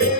Yeah.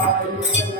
Pai.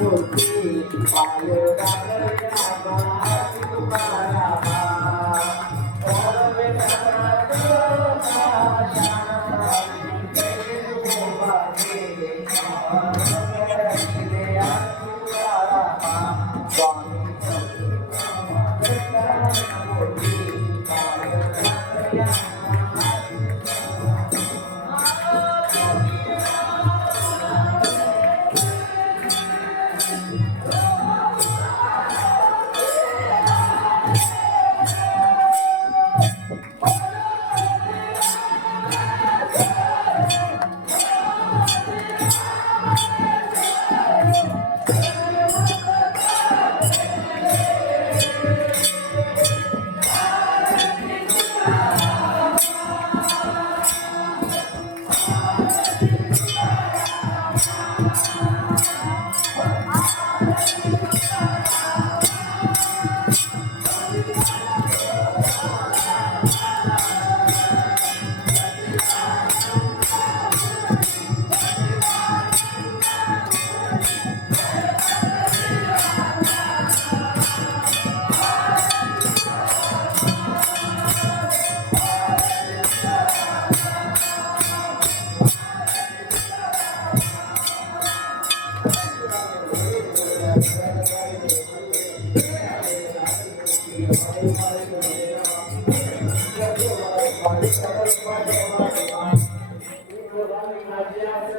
बोलते पाय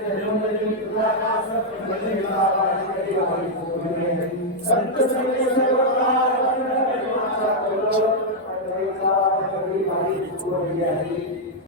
ಸಂತ